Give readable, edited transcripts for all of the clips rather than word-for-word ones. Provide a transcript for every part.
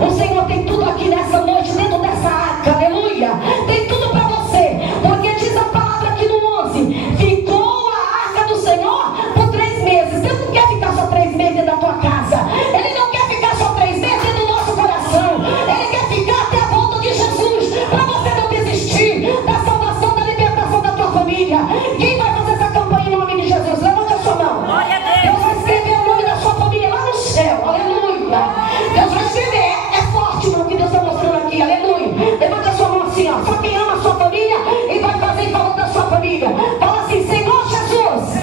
O Senhor tem tudo aqui nessa noite, dentro dessa arca, aleluia. Tem tudo para você, porque diz a palavra aqui no 11: ficou a arca do Senhor por 3 meses. Deus não quer ficar só 3 meses dentro da tua casa. Ele não quer ficar só 3 meses dentro do nosso coração. Ele quer ficar até a volta de Jesus, para você não desistir da salvação, da libertação da tua família. Quem vai fazer essa campanha em nome de Jesus? Levante a sua mão. Deus vai escrever o nome da sua família lá no céu, aleluia. Deus vai escrever. É forte, irmão, que Deus está mostrando aqui, aleluia. Levante a sua mão assim, ó. Só quem ama a sua família e vai fazer em favor da sua família. Fala assim: Senhor Jesus.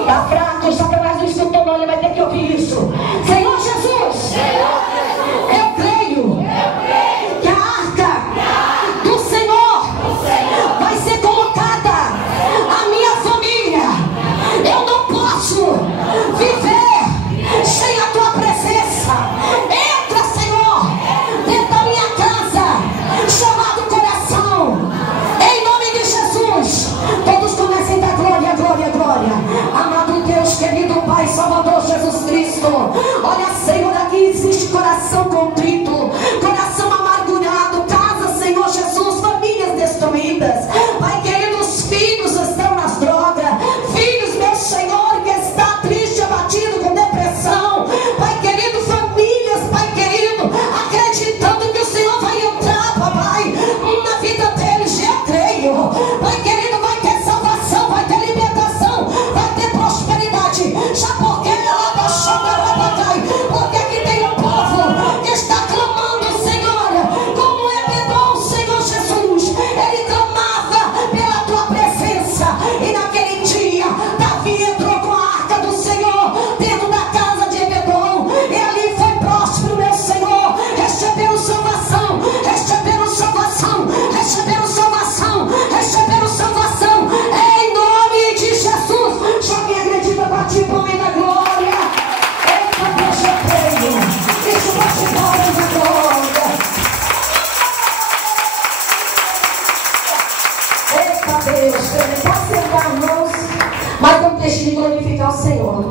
Está fraco, o Satanás não escutou, não. Ele vai ter que ouvir isso. Senhor Jesus, eu creio que a arca do Senhor vai ser colocada a minha família. Eu não posso viver sem a tua presença. Entra, Senhor, dentro da minha casa, chamado coração, em nome de Jesus. Todos comecem a dar glória, glória, glória. Amado Deus, querido Pai, Salvador Jesus Cristo, olha, Senhor, aqui existe coração contrito, coração amargurado, casa, Senhor Jesus, famílias destruídas. Pai querido, os filhos estão nas drogas, filhos, meu Senhor, que está triste, abatido, com depressão. Pai querido, famílias, Pai querido, acreditando que o Senhor vai entrar, papai, na vida deles. Eu creio, Pai querido, vai ter salvação, vai ter libertação, vai ter prosperidade. Já porque ela vai chegar, porque aqui tem um povo que está clamando, Senhor, como é bom, Senhor Jesus. Ele clamava pela tua presença, e naquele dia Davi entrou com a arca do Senhor dentro da casa de Ebedom, e ali foi próspero, meu Senhor. Receberam salvação, receberam salvação, receberam salvação, receberam salvação, em nome de Jesus. Só quem acredita, bate para o meio da glória. Eita, Deus, eu creio. Isso vai se dar de glória. Eita, Deus, pode sentar, irmãos, mas não deixe de glorificar o Senhor.